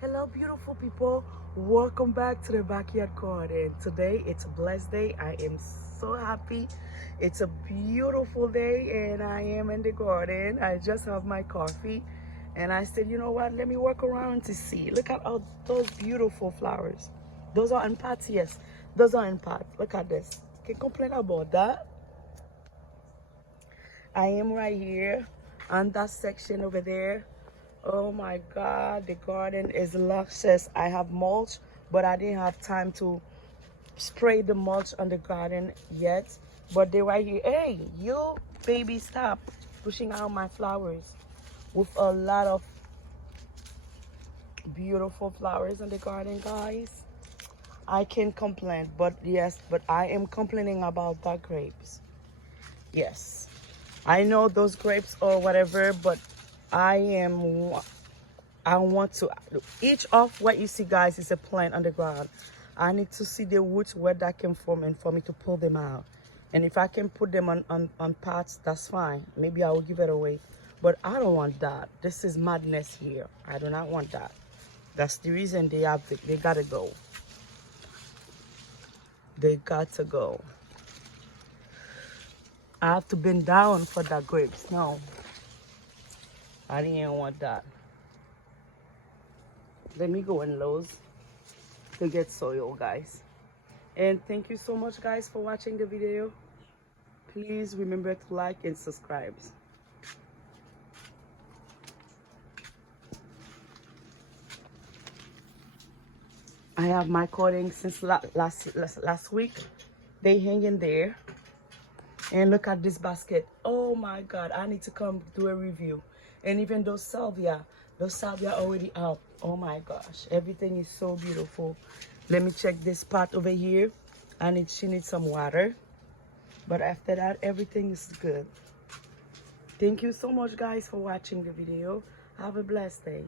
Hello, beautiful people. Welcome back to the backyard garden. Today it's a blessed day. I am so happy. It's a beautiful day and I am in the garden. I just have my coffee and I said, you know what, let me walk around to see. Look at all those beautiful flowers. Those are in pots, yes. Those are in pots. Look at this. Can't complain about that. I am right here on that section over there. Oh my God, the garden is luscious. I have mulch, but I didn't have time to spray the mulch on the garden yet. But they're right here. Hey, you baby, stop pushing out my flowers with a lot of beautiful flowers in the garden, guys. I can't complain, but yes, but I am complaining about that grapes. Yes, I know those grapes or whatever, but I want to, each of what you see, guys, is a plant on the ground. I need to see the roots where that came from and for me to pull them out. And if I can put them on pots, that's fine. Maybe I will give it away. But I don't want that. This is madness here. I do not want that. That's the reason they gotta go. They got to go. I have to bend down for that grapes. No, I didn't want that. Let me go in Lowe's to get soil, guys. And thank you so much, guys, for watching the video. Please remember to like and subscribe. I have my cutting since last week. They hang in there. And look at this basket. Oh my God, I need to come do a review. And even those salvia already out. Oh my gosh, everything is so beautiful. Let me check this pot over here. She needs some water. But after that, everything is good. Thank you so much, guys, for watching the video. Have a blessed day.